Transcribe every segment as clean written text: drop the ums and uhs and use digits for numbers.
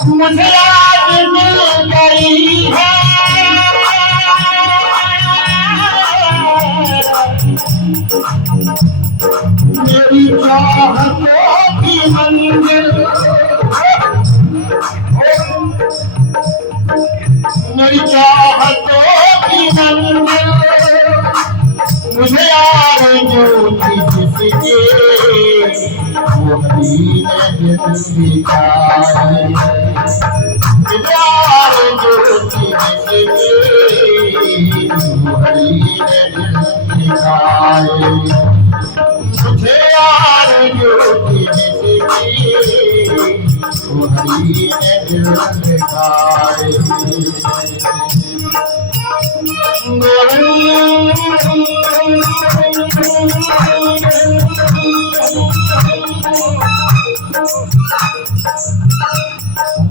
मुझे आज मिल गई है मेरी चाहतों की मंजिल, मेरी चाहतों की मंजिल, मुझे आरज़ू थी जिसकी वो हरी ने दिखाई, मुझे आरज़ू थी जिसकी वो हरी ने दिखाई, मुझे आरज़ू थी जिसकी वो हरी ने दिखाई।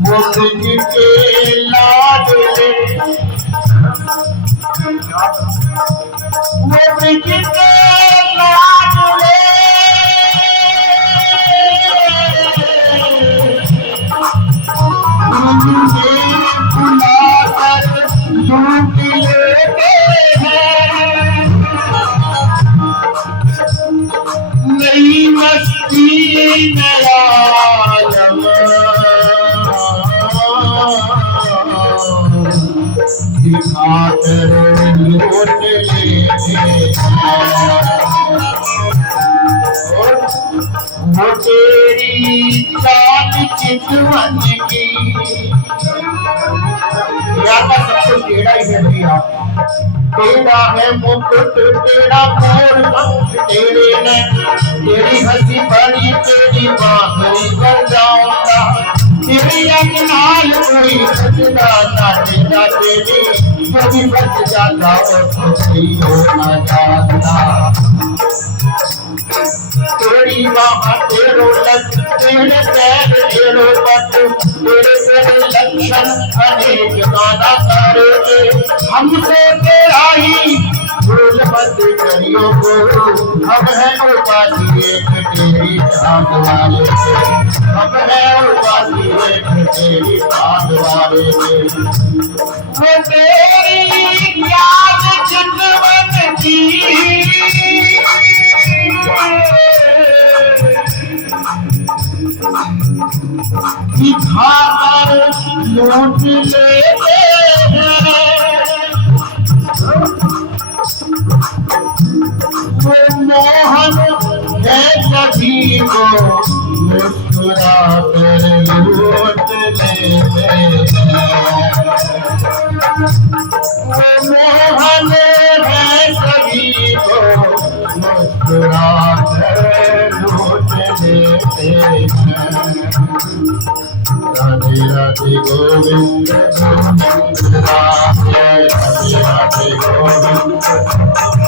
वो तुझके लाडले, वो तुझके लाडले, मुझे बुलाकर लूट लेते हैं, नई मस्ती नया आलम दिखाकर लूट लेते हैं, वो तेरी चाल चितवन की, यार का सब कुछ टेढ़ा ही है भैया, तेरा है मुकुट तेरा मोर पंख तेरे ने, तेरी हंसी बड़ी तेरी बांसुरी बजाऊंगा, तेरी अजनाल कोई सजदा ना तेरा तेरी, कभी बच जाता तो कोई हो न जाता, तेरी बाह तेरो लग तेरे पैर तेरो पट, तेरे तेरे लक्षण अनेक गाना करोगे, हमसे तेरा ही भूल मत करियो को, हम है उपासी एक तेरी चाँद वाले, हम है उपासी एक तेरी चाँद वाले, वो तेरी याद चितवन की, दिखाकर लूट लेते हैं, वो मोहन है सभी को मुस्कुरा कर लूट लेते हैं, वो मोहन है सभी को मुस्कुरा कर लूट लेते हैं। राधे राधे गोविंद गोविंद राधे राधे गोविंद।